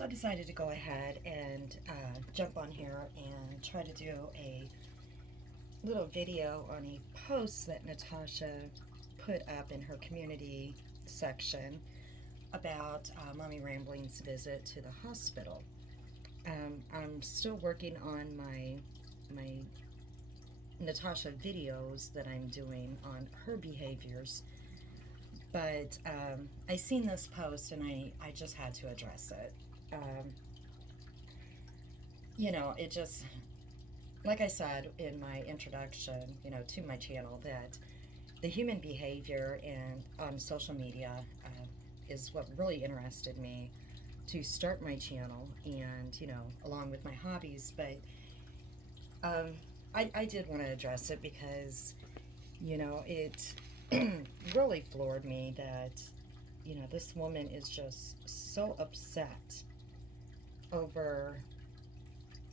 So I decided to go ahead and jump on here and try to do a little video on a post that Natasha put up in her community section about Mommy Rambling's visit to the hospital. I'm still working on my Natasha videos that I'm doing on her behaviors, but I seen this post and I just had to address it. Um, it just, like I said in my introduction, to my channel, that the human behavior and on social media is what really interested me to start my channel, and along with my hobbies. But um, I did want to address it because it really floored me that this woman is just so upset over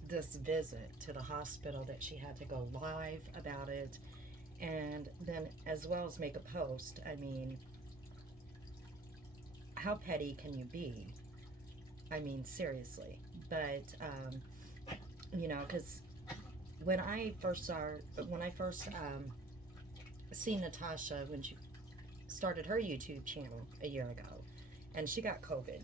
this visit to the hospital that she had to go live about it, and then as well as make a post. I mean, how petty can you be? I mean, seriously. But because when I first seen Natasha when she started her YouTube channel a year ago, and she got COVID.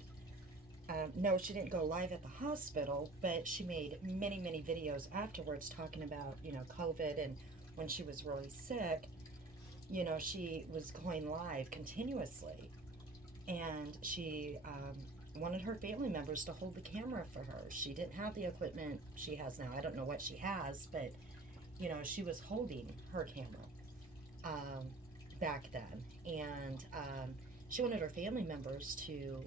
No, she didn't go live at the hospital, but she made many, many videos afterwards talking about, COVID, and when she was really sick, she was going live continuously, and she wanted her family members to hold the camera for her. She didn't have the equipment she has now. I don't know what she has, but, she was holding her camera um, back then, and she wanted her family members to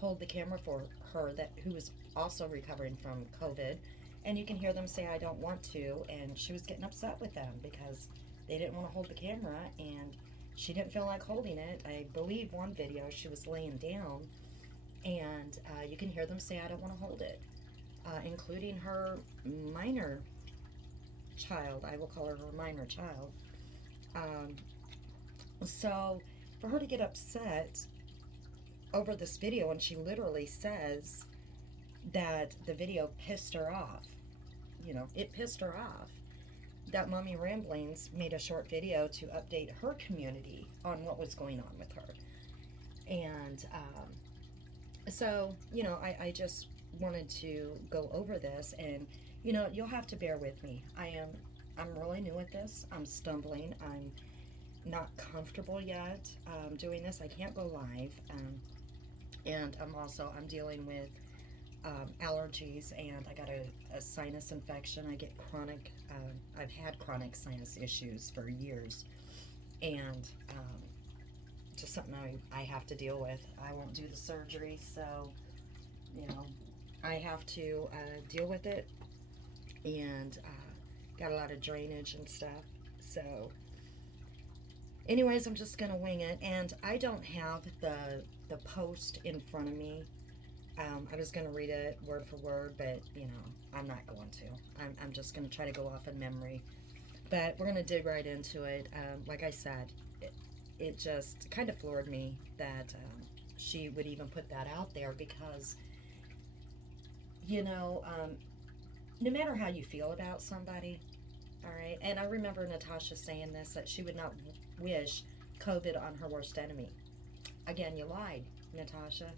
hold the camera for her, that who was also recovering from COVID, and you can hear them say, "I don't want to," and she was getting upset with them because they didn't want to hold the camera, and she didn't feel like holding it. I believe one video she was laying down, and you can hear them say, "I don't want to hold it," including her minor child. I will call her minor child. Um, so for her to get upset over this video, and she literally says that the video pissed her off. It pissed her off that Mommy Ramblings made a short video to update her community on what was going on with her. And so, I just wanted to go over this, and, you'll have to bear with me. I'm really new at this. I'm stumbling. I'm not comfortable yet doing this. I can't go live. And I'm dealing with allergies, and I got a sinus infection. I get chronic, I've had chronic sinus issues for years, and just something I have to deal with. I won't do the surgery, so, I have to deal with it, and got a lot of drainage and stuff. So anyways, I'm just gonna wing it, and I don't have the post in front of me. I was gonna read it word for word, but I'm not going to. I'm just gonna try to go off in memory. But we're gonna dig right into it. Like I said, it just kind of floored me that she would even put that out there, because no matter how you feel about somebody, all right. And I remember Natasha saying this, that she would not wish COVID on her worst enemy. Again, you lied, Natasha,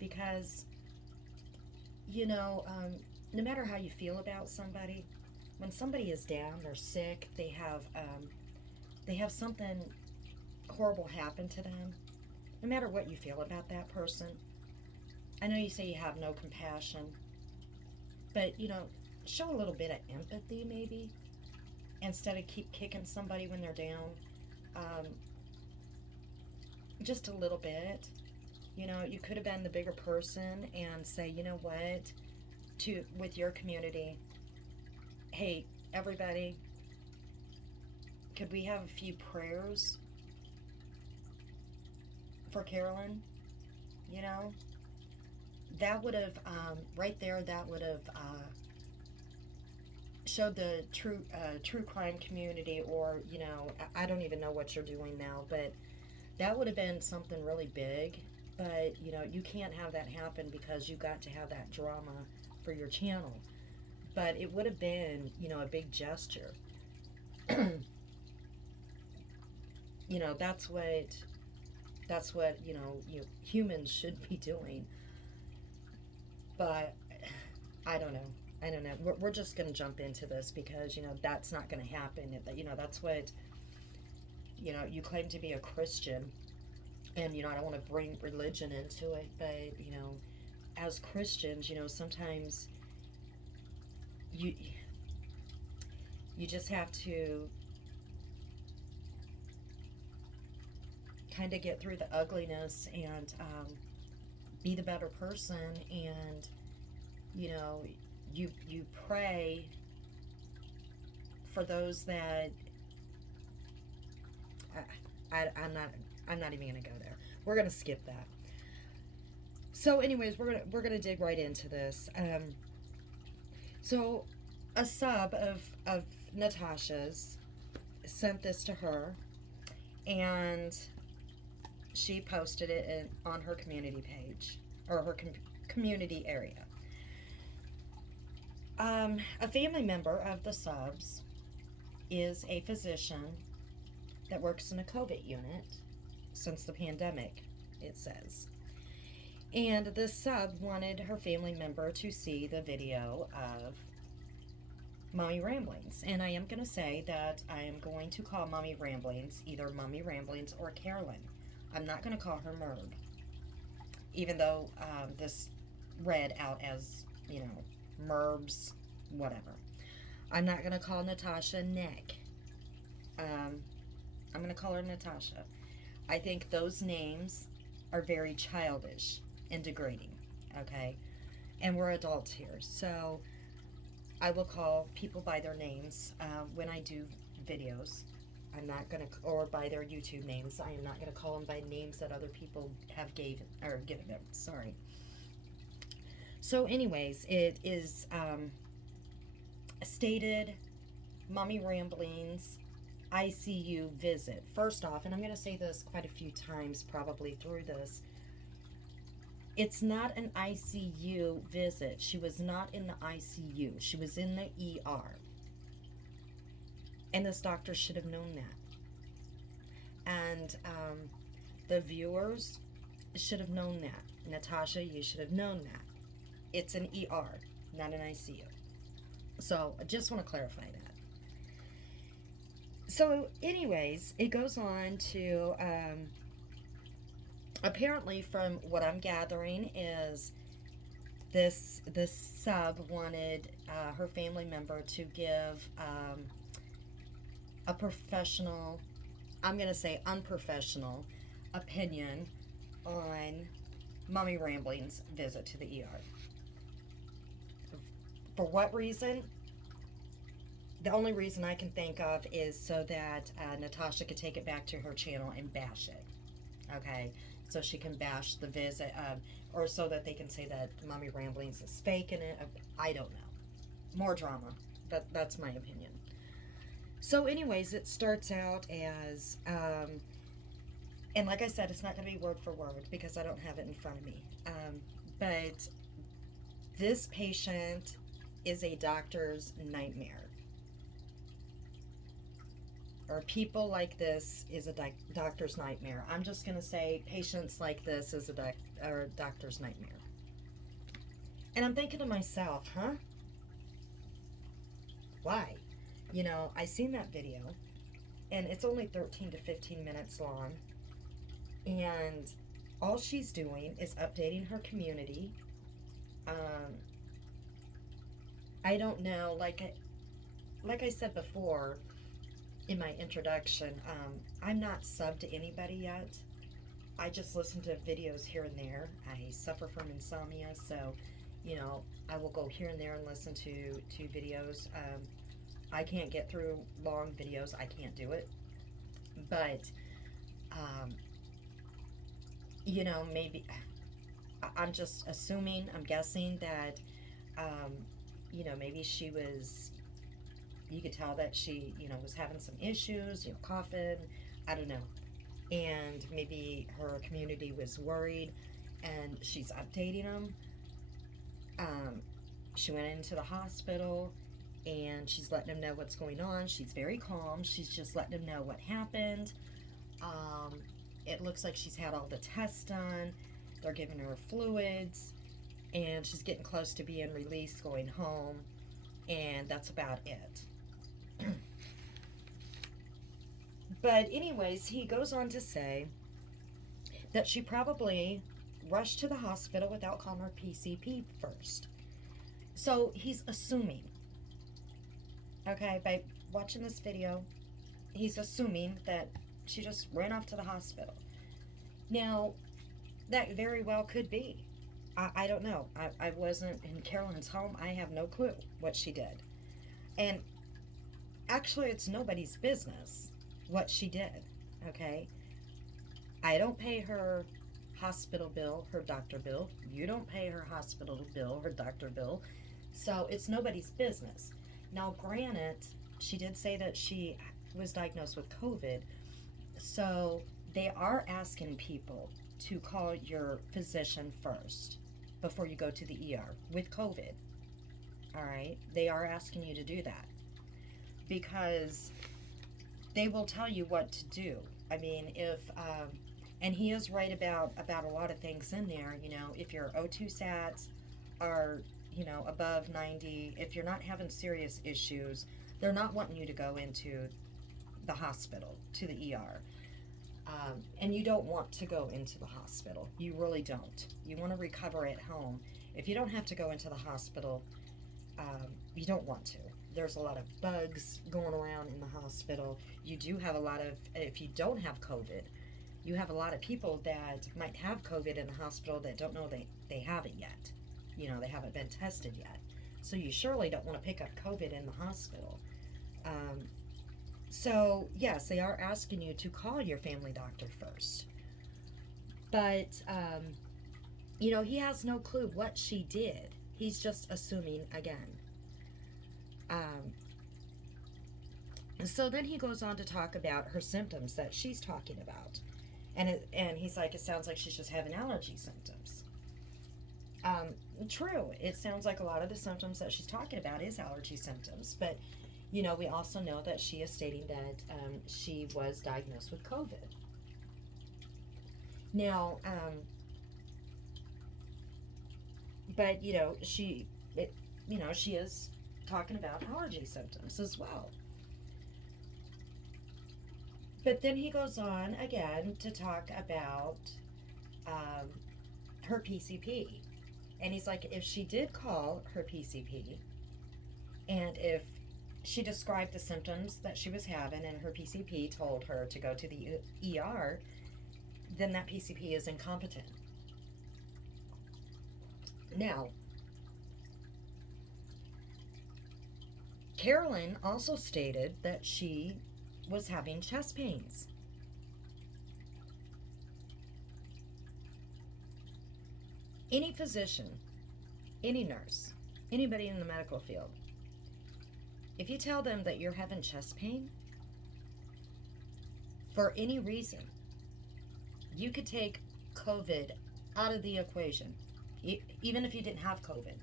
because, no matter how you feel about somebody, when somebody is down, they're sick, they have something horrible happen to them, no matter what you feel about that person, I know you say you have no compassion, but, show a little bit of empathy, maybe, instead of keep kicking somebody when they're down. Just a little bit. You could have been the bigger person and say, you know what, with your community, hey, everybody, could we have a few prayers for Carolyn? That would have, right there, that would have showed the true crime community, or I don't even know what you're doing now, but that would have been something really big but you know, you can't have that happen because you got to have that drama for your channel. But it would have been, you know, a big gesture. You know, that's what you know, humans should be doing. But I don't know. I don't know. We're just going to jump into this because, you know, that's not going to happen. You know, that's what, you know, you claim to be a Christian. And, you know, I don't want to bring religion into it. But, you know, as Christians, you know, sometimes you you just have to kind of get through the ugliness and be the better person. And, you know, you pray for those that I'm not even gonna go there. We're gonna skip that. So anyways, we're gonna dig right into this. So a sub of Natasha's sent this to her, and she posted it on her community page, or her community area. A family member of the subs is a physician that works in a COVID unit since the pandemic, it says. And this sub wanted her family member to see the video of Mommy Ramblings. And I am going to say that I am going to call Mommy Ramblings either Mommy Ramblings or Carolyn. I'm not going to call her Merg, even though this read out as, you know, Merbs, whatever. I'm not going to call Natasha Nick. I'm going to call her Natasha. I think those names are very childish and degrading, okay? And we're adults here, so I will call people by their names when I do videos. I'm not going to, or by their YouTube names. I am not going to call them by names that other people have given them. Sorry. So anyways, it is stated, Mommy Ramblings ICU visit. First off, and I'm going to say this quite a few times probably through this, it's not an ICU visit. She was not in the ICU. She was in the ER. And this doctor should have known that. And the viewers should have known that. Natasha, you should have known that. It's an ER, not an ICU. So I just want to clarify that. So anyways, it goes on to, apparently from what I'm gathering is this sub wanted her family member to give a professional, I'm going to say unprofessional, opinion on Mommy Ramblings' visit to the ER. For what reason? The only reason I can think of is so that Natasha could take it back to her channel and bash it. Okay? So she can bash the visit, or so that they can say that Mommy Ramblings is faking it. I don't know. More drama. That's my opinion. So anyways, it starts out as, and like I said, it's not going to be word for word because I don't have it in front of me. But this patient is a doctor's nightmare. Or people like this is a doctor's nightmare. I'm just going to say patients like this is a doctor's nightmare. And I'm thinking to myself, huh? Why? You know, I seen that video, and it's only 13 to 15 minutes long, and all she's doing is updating her community. I don't know, like I said before in my introduction, I'm not subbed to anybody yet. I just listen to videos here and there. I suffer from insomnia, so, you know, I will go here and there and listen to videos. I can't get through long videos. I can't do it. But, you know, maybe, I'm just assuming, I'm guessing that, you know, maybe she was, you could tell that she, you know, was having some issues, you know, coughing, I don't know. And maybe her community was worried. and she's updating them. Um, she went into the hospital and she's letting him know what's going on. She's very calm. She's just letting him know what happened. Um, it looks like she's had all the tests done. They're giving her fluids, and she's getting close to being released, going home, and that's about it. But, anyways, he goes on to say that she probably rushed to the hospital without calling her PCP first. So, he's assuming, okay, by watching this video, he's assuming that she just ran off to the hospital. Now, that very well could be. I don't know. I wasn't in Carolyn's home. I have no clue what she did. And actually, it's nobody's business what she did, okay? I don't pay her hospital bill, her doctor bill. You don't pay her hospital bill, her doctor bill. So it's nobody's business. Now, granted, she did say that she was diagnosed with COVID. So they are asking people to call your physician first before you go to the ER with COVID. All right? They are asking you to do that because they will tell you what to do. I mean, and he is right about a lot of things in there. You know, if your O2 sats are, you know, above 90, if you're not having serious issues, they're not wanting you to go into the hospital, to the ER. And you don't want to go into the hospital. You really don't. You want to recover at home. If you don't have to go into the hospital, you don't want to. There's a lot of bugs going around in the hospital. You do have a lot of, if you don't have COVID, you have a lot of people that might have COVID in the hospital that don't know they have it yet. You know, they haven't been tested yet. So you surely don't want to pick up COVID in the hospital. So, yes, they are asking you to call your family doctor first. But, you know, he has no clue what she did. He's just assuming again. So then he goes on to talk about her symptoms that she's talking about. And he's like, it sounds like she's just having allergy symptoms. True. It sounds like a lot of the symptoms that she's talking about is allergy symptoms. But, you know, we also know that she is stating that she was diagnosed with COVID. Now, but, you know, she is talking about allergy symptoms as well. But then he goes on again to talk about her PCP. And he's like, if she did call her PCP, and if she described the symptoms that she was having and her PCP told her to go to the ER, then that PCP is incompetent. Now, Carolyn also stated that she was having chest pains. Any physician, any nurse, anybody in the medical field, if you tell them that you're having chest pain, for any reason, you could take COVID out of the equation, even if you didn't have COVID.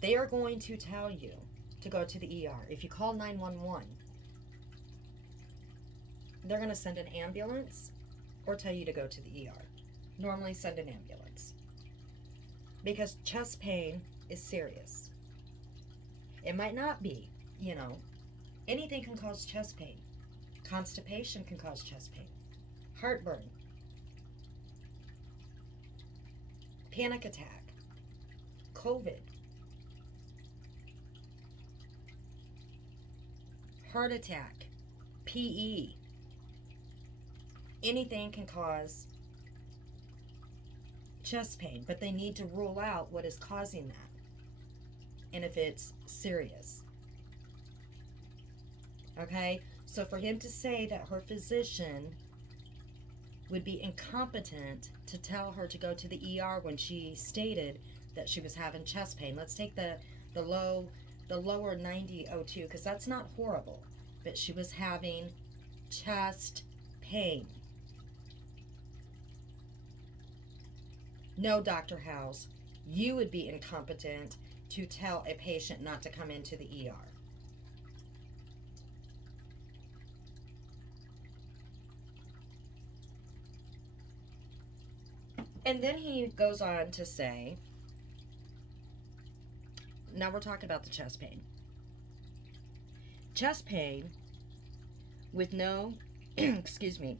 They are going to tell you to go to the ER. If you call 911, they're going to send an ambulance or tell you to go to the ER. Normally send an ambulance. Because chest pain is serious. It might not be, you know. Anything can cause chest pain. Constipation can cause chest pain. Heartburn. Panic attack. COVID. Heart attack. PE. Anything can cause chest pain, but they need to rule out what is causing that and if it's serious. Okay? So for him to say that her physician would be incompetent to tell her to go to the ER when she stated that she was having chest pain. Let's take the lower 90 O2, because that's not horrible, but she was having chest pain. No, Dr. House, you would be incompetent to tell a patient not to come into the ER. And then he goes on to say, now we're talking about the chest pain. Chest pain with no, excuse me,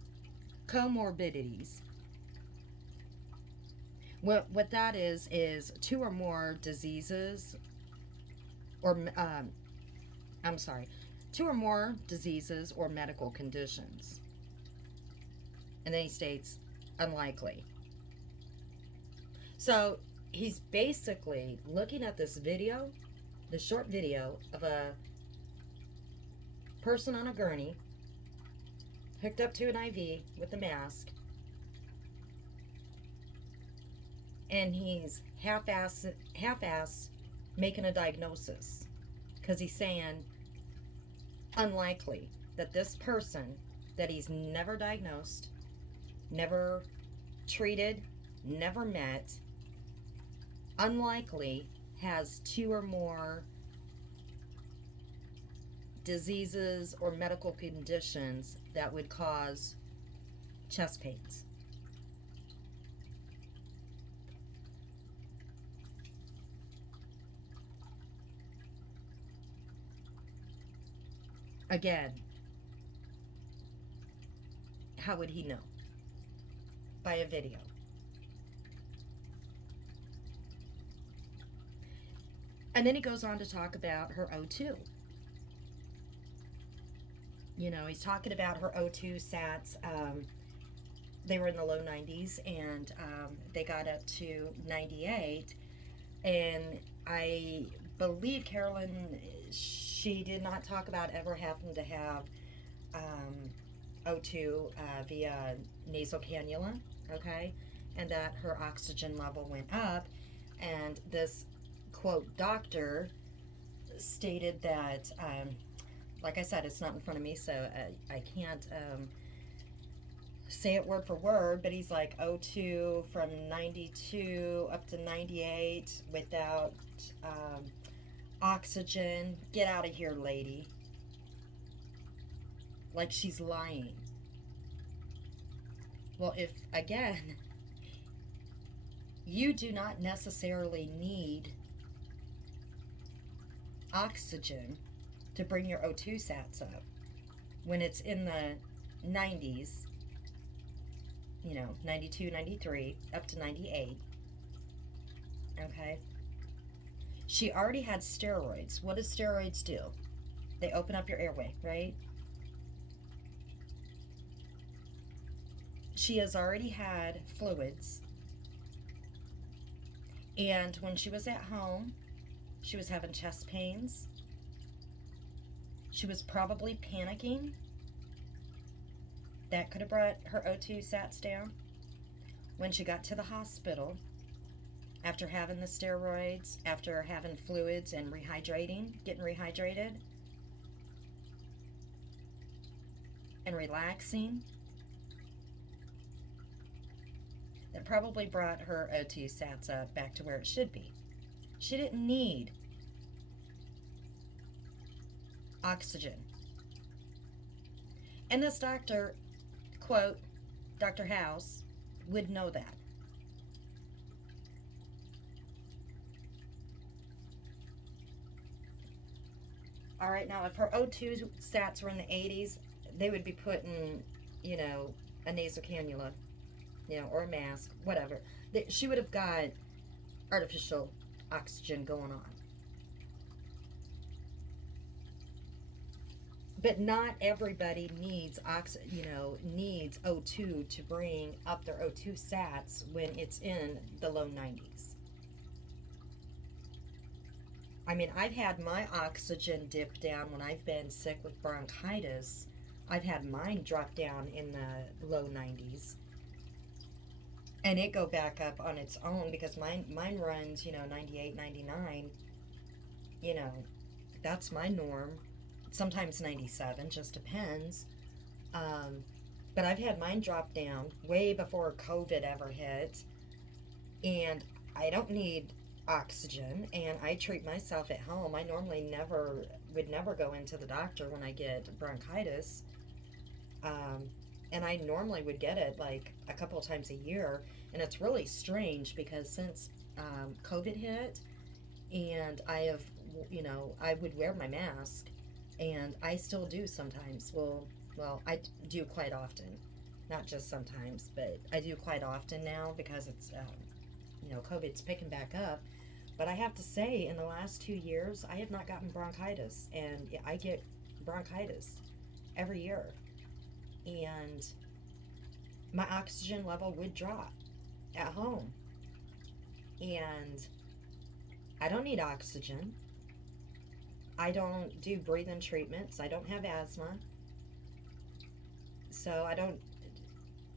comorbidities. What that is 2 or more diseases, or, I'm sorry, 2 or more diseases or medical conditions. And then he states, unlikely. So he's basically looking at this video, the short video of a person on a gurney hooked up to an IV with a mask, and he's half-ass making a diagnosis, because he's saying unlikely that this person that he's never diagnosed, never treated, never met, unlikely has 2 or more diseases or medical conditions that would cause chest pains. Again, how would he know? By a video. And then he goes on to talk about her O2. You know, he's talking about her O2 sats. They were in the low 90s, and they got up to 98. And I believe Carolyn, she did not talk about ever having to have O2 via nasal cannula, okay? And that her oxygen level went up. And this, quote, doctor stated that, like I said, it's not in front of me, so I can't say it word for word, but he's like O2 from 92 up to 98 without oxygen. Get out of here, lady. Like she's lying. Well, if, again, you do not necessarily need oxygen to bring your O2 sats up when it's in the 90s, you know, 92, 93, up to 98, okay? She already had steroids. What do steroids do? They open up your airway, right? She has already had fluids, and when she was at home, she was having chest pains. She was probably panicking. That could have brought her O2 sats down. When she got to the hospital, after having the steroids, after having fluids and rehydrating, getting rehydrated, and relaxing, that probably brought her O2 sats up back to where it should be. She didn't need oxygen. And this doctor, quote, Dr. House, would know that. All right, now if her O2 sats were in the 80s, they would be putting, you know, a nasal cannula, you know, or a mask, whatever. She would have got artificial oxygen going on. But not everybody needs needs O2 to bring up their O2 sats when it's in the low 90s. I mean, I've had my oxygen dip down when I've been sick with bronchitis. I've had mine drop down in the low 90s. And it go back up on its own because mine runs, 98, 99. That's my norm. Sometimes 97, just depends. But I've had mine drop down way before COVID ever hit. And I don't need oxygen, and I treat myself at home. I normally would never go into the doctor when I get bronchitis. Um, and I normally would get it like a couple of times a year. And it's really strange because since COVID hit, and I have, I would wear my mask, and I still do sometimes. Well, I do quite often, not just sometimes, but I do quite often now because it's, COVID's picking back up. But I have to say, in the last 2 years, I have not gotten bronchitis, and I get bronchitis every year, and my oxygen level would drop at home, and I don't need oxygen. I don't do breathing treatments. I don't have asthma. So I don't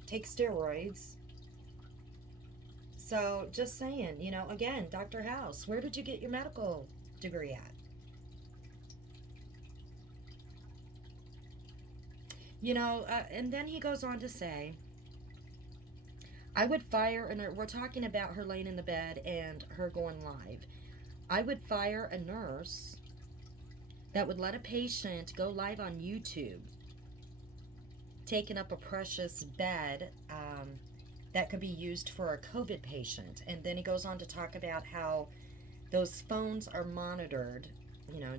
take steroids. So just saying, again, Dr. House, where did you get your medical degree at? And then he goes on to say, I would fire, and we're talking about her laying in the bed and her going live. I would fire a nurse that would let a patient go live on YouTube, taking up a precious bed that could be used for a COVID patient. And then he goes on to talk about how those phones are monitored.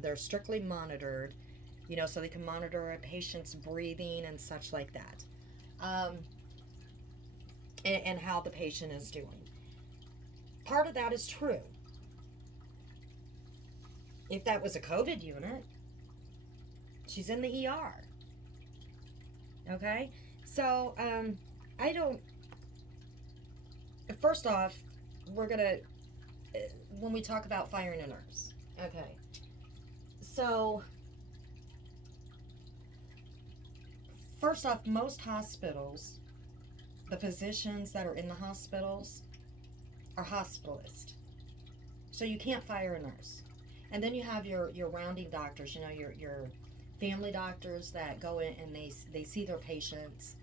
They're strictly monitored, so they can monitor a patient's breathing and such like that. And how the patient is doing. Part of that is true. If that was a COVID unit, she's in the ER. Okay? So, I don't. First off, we're gonna. When we talk about firing a nurse. Okay. So, first off, most hospitals, the physicians that are in the hospitals are hospitalists. So you can't fire a nurse. And then you have your rounding doctors, your family doctors that go in and they see their patients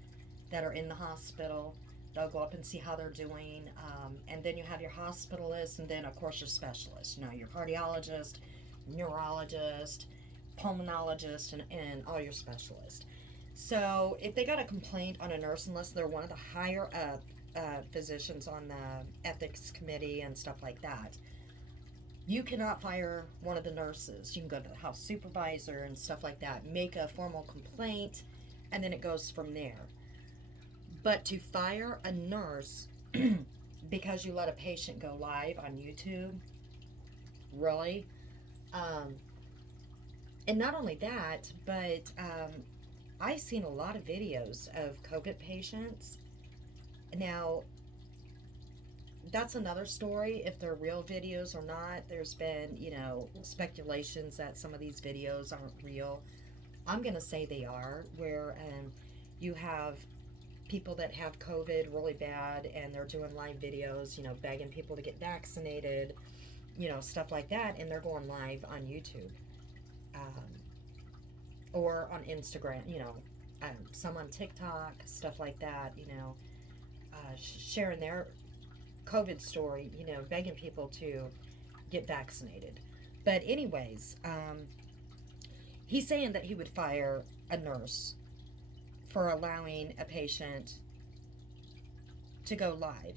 that are in the hospital. They'll go up and see how they're doing. And then you have your hospitalists, and then, of course, your specialists. Your cardiologist, neurologist, pulmonologist, and all your specialists. So if they got a complaint on a nurse, unless they're one of the higher up physicians on the ethics committee and stuff like that, you cannot fire one of the nurses. You can go to the house supervisor and stuff like that, make a formal complaint, and then it goes from there. But to fire a nurse because you let a patient go live on YouTube, really? And not only that, but I've seen a lot of videos of COVID patients. Now, that's another story, if they're real videos or not. There's been, speculations that some of these videos aren't real. I'm going to say they are, where you have people that have COVID really bad, and they're doing live videos, begging people to get vaccinated, stuff like that, and they're going live on YouTube. Or on Instagram, some on TikTok, stuff like that, sharing their COVID story, begging people to get vaccinated. But anyways, he's saying that he would fire a nurse for allowing a patient to go live,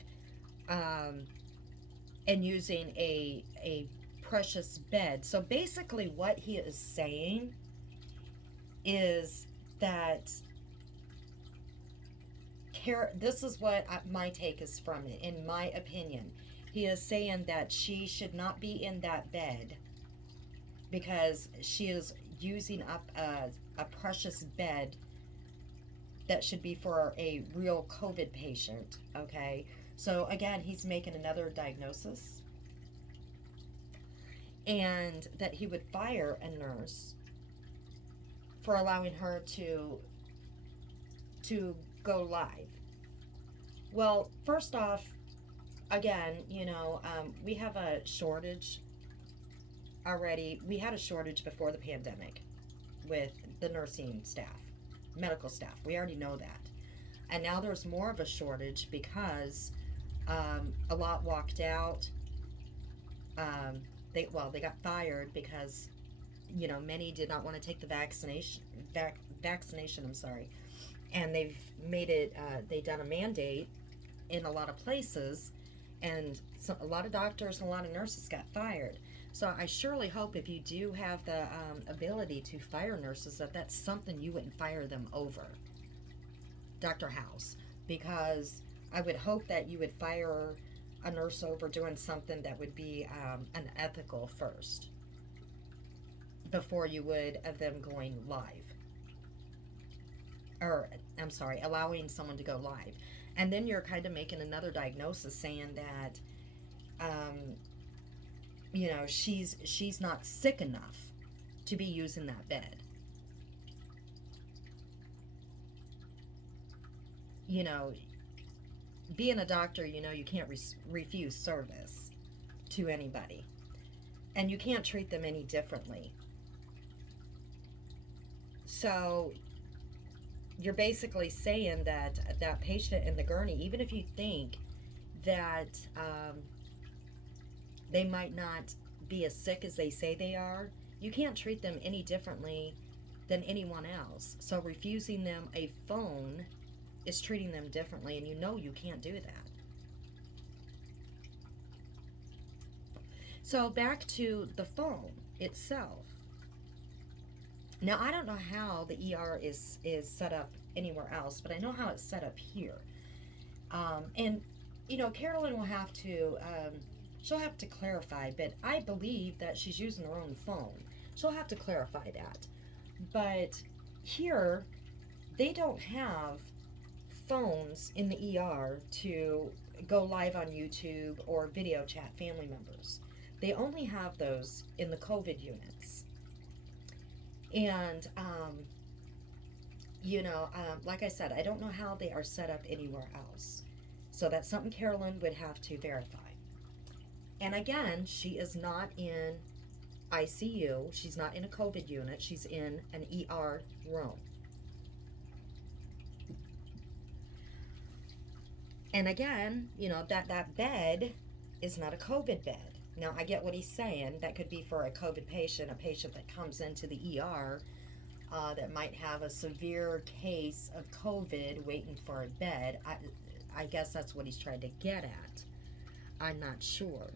and using a precious bed. So basically what he is saying is that this is what my take is from it, in my opinion. He is saying that she should not be in that bed because she is using up a precious bed that should be for a real COVID patient, okay? So again, he's making another diagnosis, and that he would fire a nurse for allowing her to go live. Well, first off, again, we have a shortage already. We had a shortage before the pandemic with the nursing staff, medical staff. We already know that. And now there's more of a shortage because A lot walked out. They got fired because many did not want to take the vaccination. I'm sorry, and they've made it. They've done a mandate in a lot of places, and a lot of doctors and a lot of nurses got fired. So I surely hope if you do have the ability to fire nurses, that's something you wouldn't fire them over, Dr. House, because I would hope that you would fire a nurse over doing something that would be unethical first before you would of them going live. Or, I'm sorry, allowing someone to go live. And then you're kind of making another diagnosis saying that, she's not sick enough to be using that bed. Being a doctor, you can't refuse service to anybody. And you can't treat them any differently. So you're basically saying that that patient in the gurney, even if you think that they might not be as sick as they say they are, you can't treat them any differently than anyone else. So refusing them a phone is treating them differently, and you can't do that. So back to the phone itself. Now, I don't know how the ER is set up anywhere else, but I know how it's set up here. And, Carolyn will have to, she'll have to clarify, but I believe that she's using her own phone. She'll have to clarify that. But here, they don't have phones in the ER to go live on YouTube or video chat family members. They only have those in the COVID units. And, like I said, I don't know how they are set up anywhere else. So that's something Carolyn would have to verify. And again, she is not in ICU. She's not in a COVID unit. She's in an ER room. And again, that bed is not a COVID bed. Now, I get what he's saying. That could be for a COVID patient, a patient that comes into the ER that might have a severe case of COVID waiting for a bed. I guess that's what he's trying to get at. I'm not sure.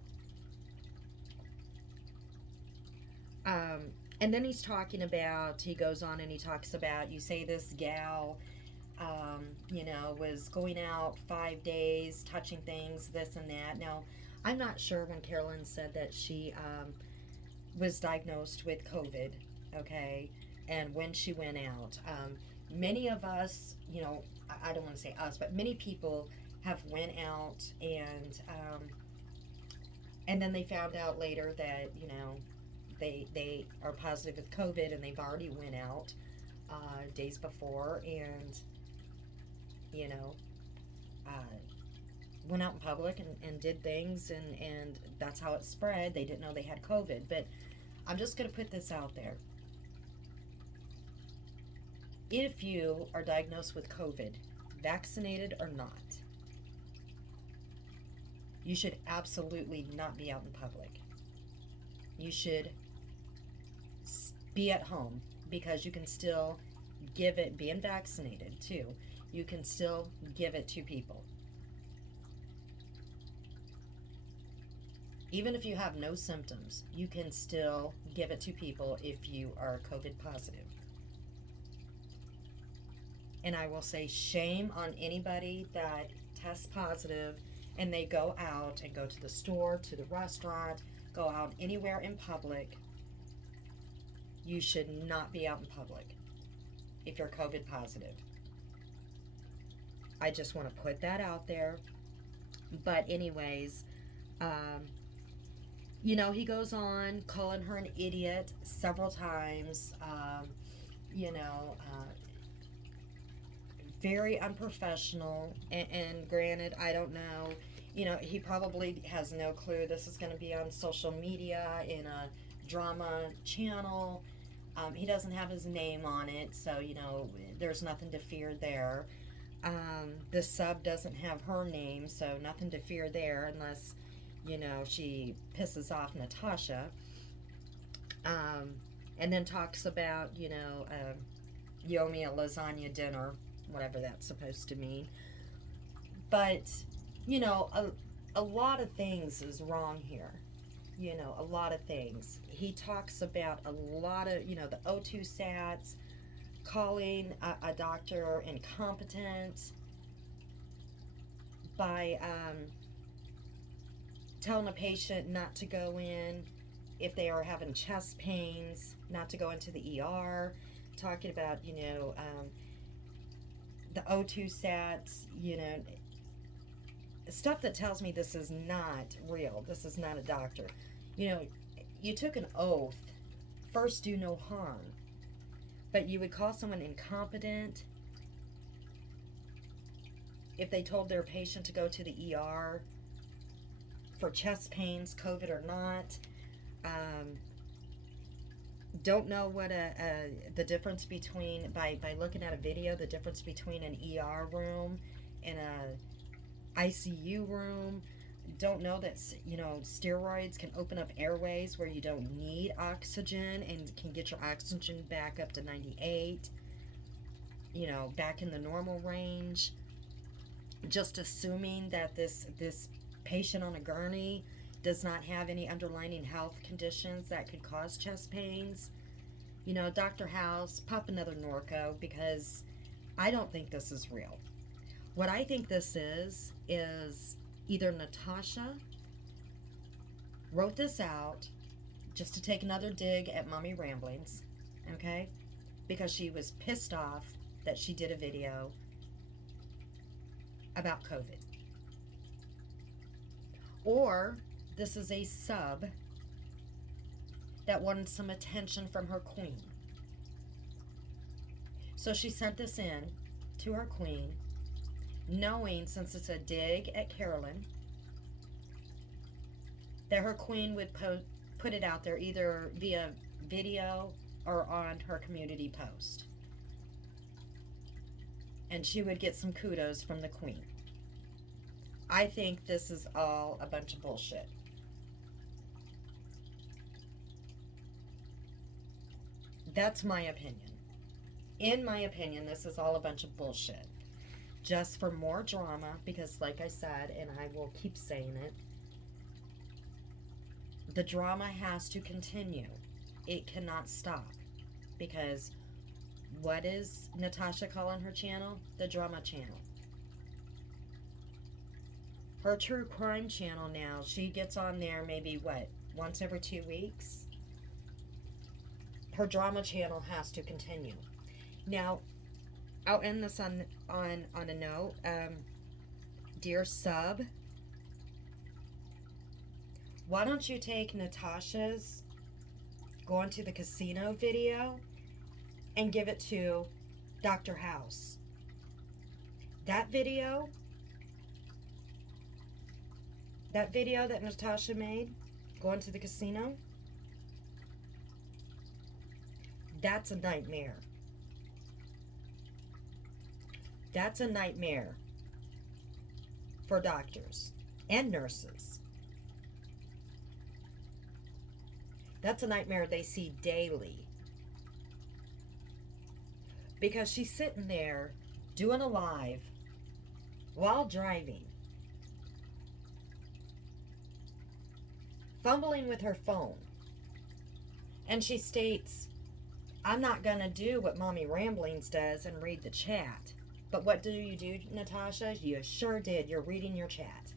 And then he goes on and he talks about, you say this gal, was going out 5 days, touching things, this and that. Now, I'm not sure when Carolyn said that she was diagnosed with COVID, okay, and when she went out. Many of us, I don't want to say us, but many people have went out and then they found out later that, they are positive with COVID and they've already went out days before and, went out in public and did things and that's how it spread. They didn't know they had COVID. But I'm just going to put this out there. If you are diagnosed with COVID, vaccinated or not, you should absolutely not be out in public. You should be at home because you can still give it, being vaccinated too, you can still give it to people. Even if you have no symptoms, you can still give it to people if you are COVID positive. And I will say shame on anybody that tests positive and they go out and go to the store, to the restaurant, go out anywhere in public. You should not be out in public if you're COVID positive. I just want to put that out there. But anyways, he goes on calling her an idiot several times, very unprofessional, and granted, I don't know, he probably has no clue this is going to be on social media in a drama channel. He doesn't have his name on it, so, there's nothing to fear there. The sub doesn't have her name, so nothing to fear there unless, she pisses off Natasha. Um, and then talks about, you owe me a lasagna dinner, whatever that's supposed to mean. But, a lot of things is wrong here. A lot of things. He talks about a lot of, the O2 sats, calling a doctor incompetent by telling a patient not to go in if they are having chest pains, not to go into the ER, talking about, the O2 sats, stuff that tells me this is not real. This is not a doctor. You took an oath, first do no harm, but you would call someone incompetent if they told their patient to go to the ER for chest pains, COVID or not. Don't know what the difference between, by looking at a video, the difference between an ER room and a ICU room. Don't know that, steroids can open up airways where you don't need oxygen and can get your oxygen back up to 98, back in the normal range. Just assuming that this patient on a gurney does not have any underlying health conditions that could cause chest pains. Dr. House, pop another Norco, because I don't think this is real. What I think this is either Natasha wrote this out just to take another dig at Mommy Ramblings, okay? Because she was pissed off that she did a video about COVID. Or this is a sub that wanted some attention from her queen. So she sent this in to her queen, knowing, since it's a dig at Carolyn, that her queen would put it out there either via video or on her community post. And she would get some kudos from the queen. I think this is all a bunch of bullshit. That's my opinion. In my opinion, this is all a bunch of bullshit. Just for more drama, because like I said, and I will keep saying it, the drama has to continue. It cannot stop. Because what is Natasha calling her channel? The drama channel. Her true crime channel now, she gets on there maybe, once every 2 weeks? Her drama channel has to continue. Now, I'll end this on a note. Dear sub, why don't you take Natasha's going to the casino video and give it to Dr. House? That video that Natasha made, going to the casino, that's a nightmare. That's a nightmare for doctors and nurses. That's a nightmare they see daily. Because she's sitting there doing a live while driving, fumbling with her phone. And she states, I'm not going to do what Mommy Ramblings does and read the chat. But what do you do, Natasha? You sure did. You're reading your chat.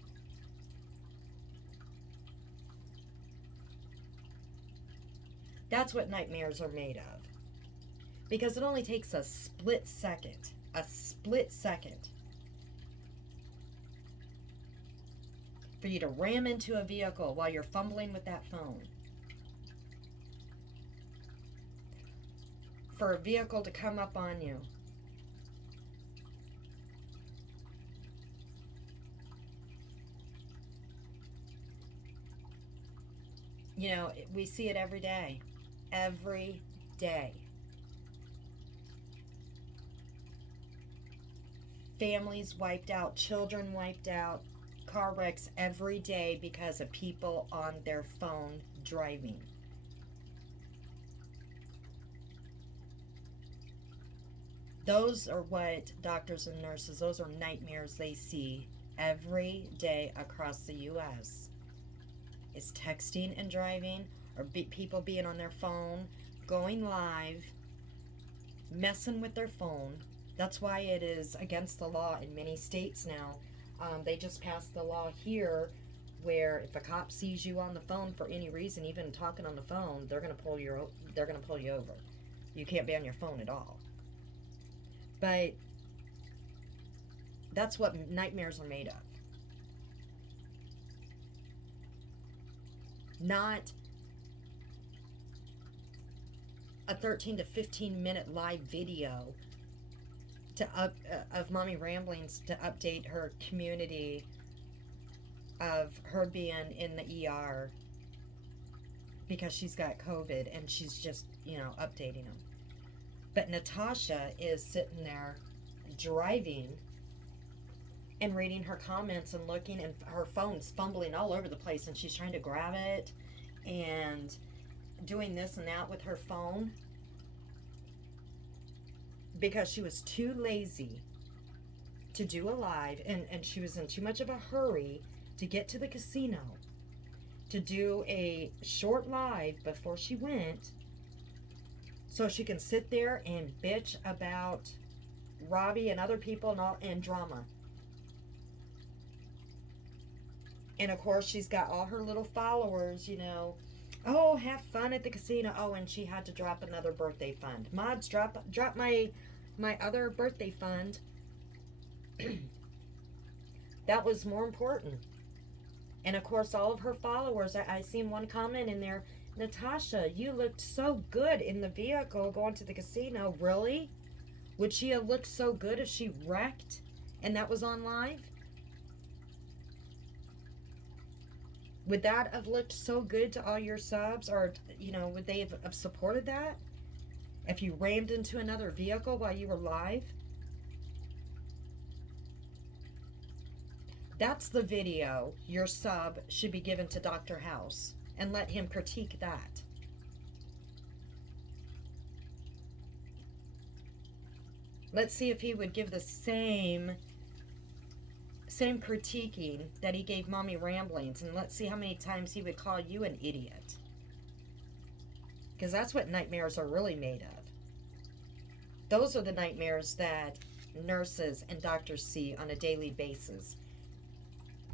That's what nightmares are made of. Because it only takes a split second, for you to ram into a vehicle while you're fumbling with that phone. For a vehicle to come up on you. We see it every day. Every day. families wiped out, children wiped out, car wrecks every day because of people on their phone driving. Those are what doctors and nurses, those are nightmares they see every day across the U.S. Is texting and driving, or people being on their phone, going live, messing with their phone. That's why it is against the law in many states now. They just passed the law here where if a cop sees you on the phone for any reason, even talking on the phone, they're gonna pull you over. You can't be on your phone at all. But that's what nightmares are made of. Not a 13 to 15 minute live video of Mommy Ramblings to update her community of her being in the ER because she's got COVID, and she's just, updating them. But Natasha is sitting there driving and reading her comments and looking, and her phone's fumbling all over the place, and she's trying to grab it and doing this and that with her phone because she was too lazy to do a live, and she was in too much of a hurry to get to the casino to do a short live before she went so she can sit there and bitch about Robbie and other people and drama. And of course, she's got all her little followers, oh, have fun at the casino. Oh, and she had to drop another birthday fund. Mods, drop my other birthday fund. That was more important. And of course, all of her followers, I seen one comment in there, Natasha, you looked so good in the vehicle going to the casino. Really? Would she have looked so good if she wrecked and that was on live? Would that have looked so good to all your subs? Or, would they have supported that? If you rammed into another vehicle while you were live? That's the video your sub should be given to Dr. House, and let him critique that. Let's see if he would give the same critiquing that he gave Mommy Ramblings, and let's see how many times he would call you an idiot. Because that's what nightmares are really made of. Those are the nightmares that nurses and doctors see on a daily basis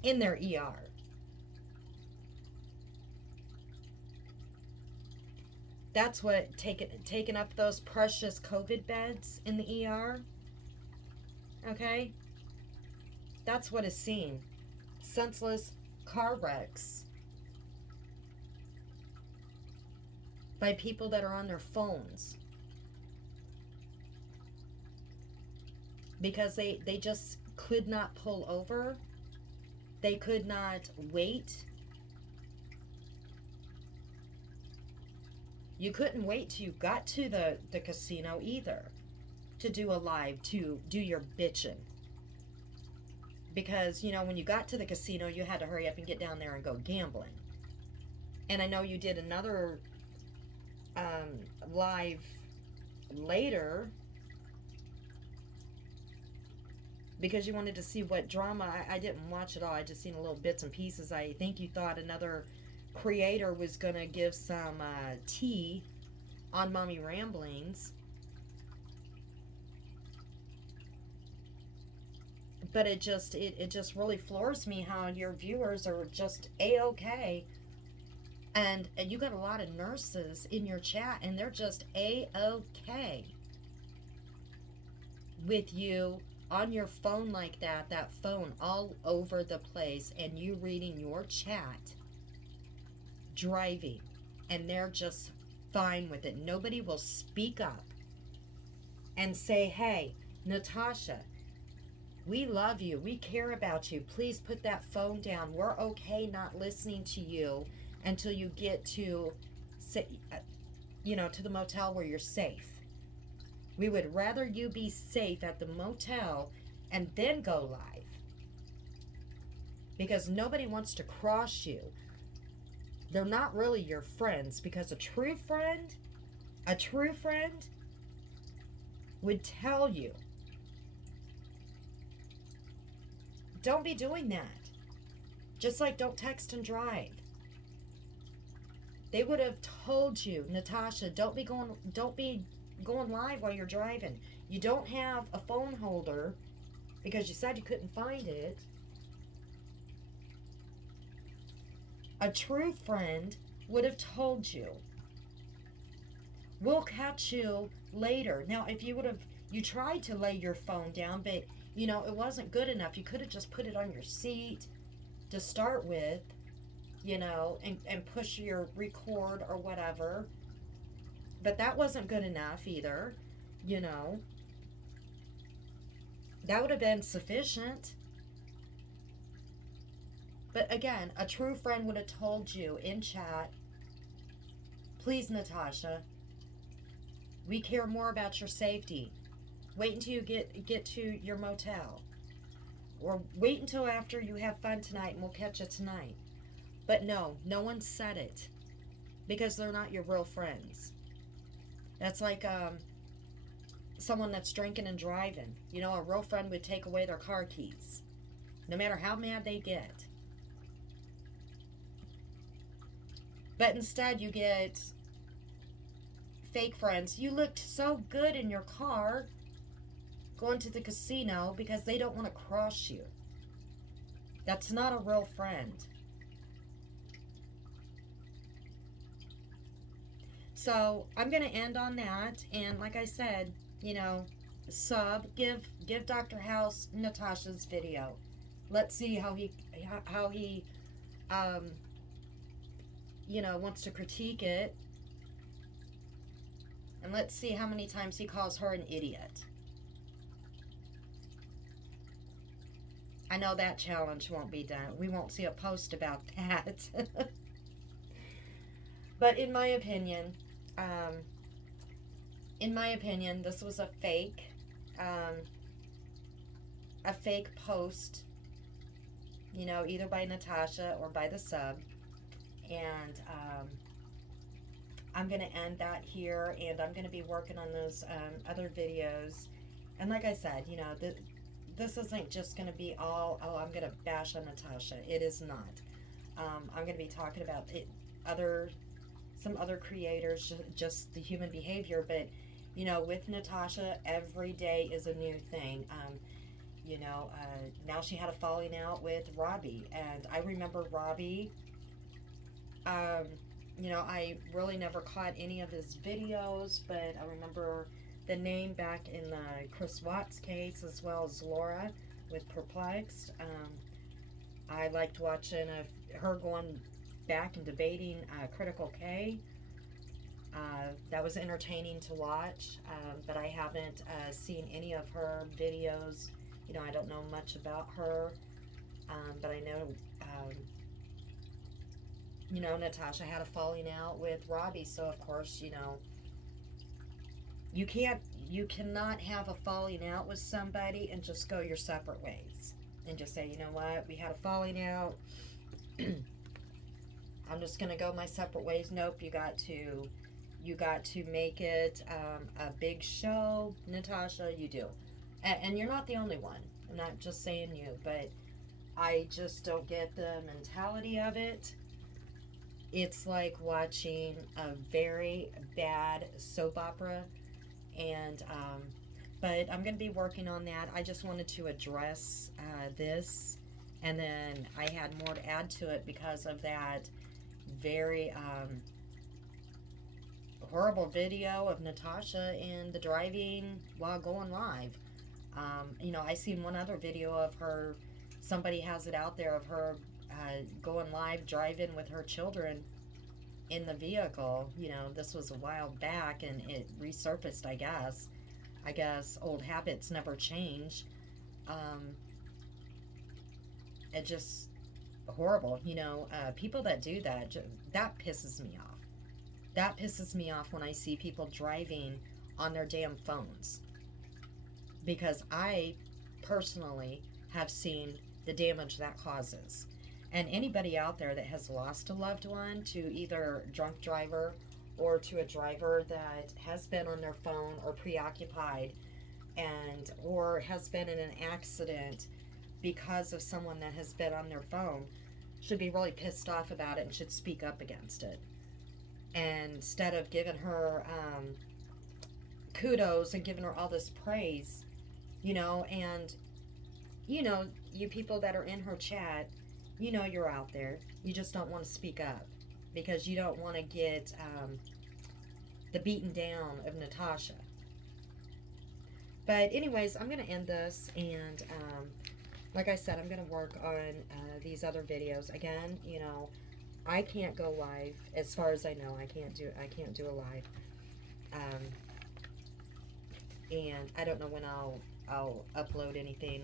in their ER. That's what taking up those precious COVID beds in the ER. Okay? That's what is seen. Senseless car wrecks by people that are on their phones. Because they just could not pull over. They could not wait. You couldn't wait till you got to the casino either to do a live, to do your bitching. Because, when you got to the casino, you had to hurry up and get down there and go gambling. And I know you did another live later because you wanted to see what drama. I didn't watch it all. I just seen a little bits and pieces. I think you thought another creator was going to give some tea on Mommy Ramblings. But it just really floors me how your viewers are just A-okay. And you got a lot of nurses in your chat, and they're just A-okay with you on your phone like that phone all over the place, and you reading your chat, driving, and they're just fine with it. Nobody will speak up and say, hey, Natasha, we love you. We care about you. Please put that phone down. We're okay not listening to you until you get to, to the motel where you're safe. We would rather you be safe at the motel and then go live. Because nobody wants to cross you. They're not really your friends, because a true friend would tell you, don't be doing that. Just like don't text and drive. They would have told you, Natasha, don't be going live while you're driving. You don't have a phone holder because you said you couldn't find it. A true friend would have told you, we'll catch you later. Now, if you tried to lay your phone down, but it wasn't good enough. You could have just put it on your seat to start with, and push your record or whatever. But that wasn't good enough either, That would have been sufficient. But again, a true friend would have told you in chat, please, Natasha, we care more about your safety. Wait until you get to your motel. Or wait until after you have fun tonight and we'll catch you tonight. But no one said it. Because they're not your real friends. That's like someone that's drinking and driving. A real friend would take away their car keys. No matter how mad they get. But instead you get fake friends. You looked so good in your car going to the casino because they don't want to cross you. That's not a real friend. So I'm going to end on that. And like I said, give Dr. House Natasha's video. Let's see how he wants to critique it. And let's see how many times he calls her an idiot. I know that challenge won't be done. We won't see a post about that. But in my opinion, this was a fake post, either by Natasha or by the sub. And I'm going to end that here, and I'm going to be working on those other videos. And like I said, this isn't just going to be all, I'm going to bash on Natasha. It is not. I'm going to be talking about some other creators, just the human behavior. But, with Natasha, every day is a new thing. Now she had a falling out with Robbie. And I remember Robbie, I really never caught any of his videos, but I remember the name back in the Chris Watts case, as well as Laura with Perplexed. I liked watching her going back and debating Critical K. That was entertaining to watch, but I haven't seen any of her videos. I don't know much about her, but I know, Natasha had a falling out with Robbie, so of course, you cannot have a falling out with somebody and just go your separate ways and just say, you know what, we had a falling out. I'm just gonna go my separate ways. Nope, you got to make it a big show, Natasha. You do, and you're not the only one. I'm not just saying you, but I just don't get the mentality of it. It's like watching a very bad soap opera. And but I'm going to be working on that. I just wanted to address this, and then I had more to add to it because of that very horrible video of Natasha in the driving while going live. I seen one other video of her, somebody has it out there, of her going live driving with her children in the vehicle. This was a while back and it resurfaced, I guess old habits never change. It just horrible. People that do that, that pisses me off. That pisses me off when I see people driving on their damn phones, because I personally have seen the damage that causes. And anybody out there that has lost a loved one to either a drunk driver or to a driver that has been on their phone or preoccupied and or has been in an accident because of someone that has been on their phone should be really pissed off about it and should speak up against it. And instead of giving her kudos and giving her all this praise, and you people that are in her chat, you're out there. You just don't want to speak up because you don't want to get the beaten down of Natasha. But anyways, I'm going to end this, and like I said, I'm going to work on these other videos. Again, I can't go live. As far as I know, I can't do a live. And I don't know when I'll upload anything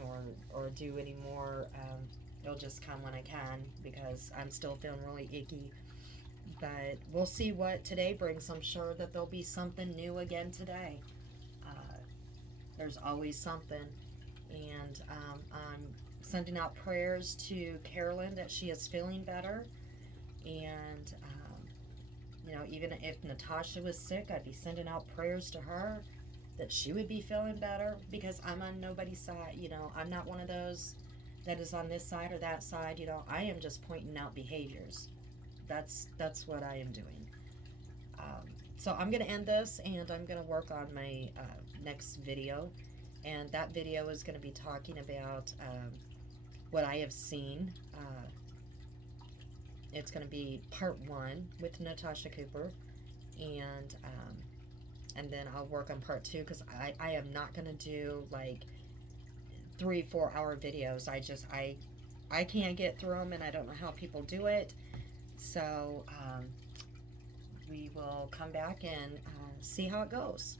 or do any more. It'll just come when I can because I'm still feeling really icky. But we'll see what today brings. I'm sure that there'll be something new again today. There's always something. And I'm sending out prayers to Carolyn that she is feeling better. And, even if Natasha was sick, I'd be sending out prayers to her that she would be feeling better because I'm on nobody's side. I'm not one of those that is on this side or that side. I am just pointing out behaviors. That's what I am doing. So I'm going to end this, and I'm going to work on my next video. And that video is going to be talking about what I have seen. It's going to be part 1 with Natasha Cooper, and then I'll work on part 2 because I am not going to do like 3-4 hour videos. I can't get through them, and I don't know how people do it. So we will come back and see how it goes.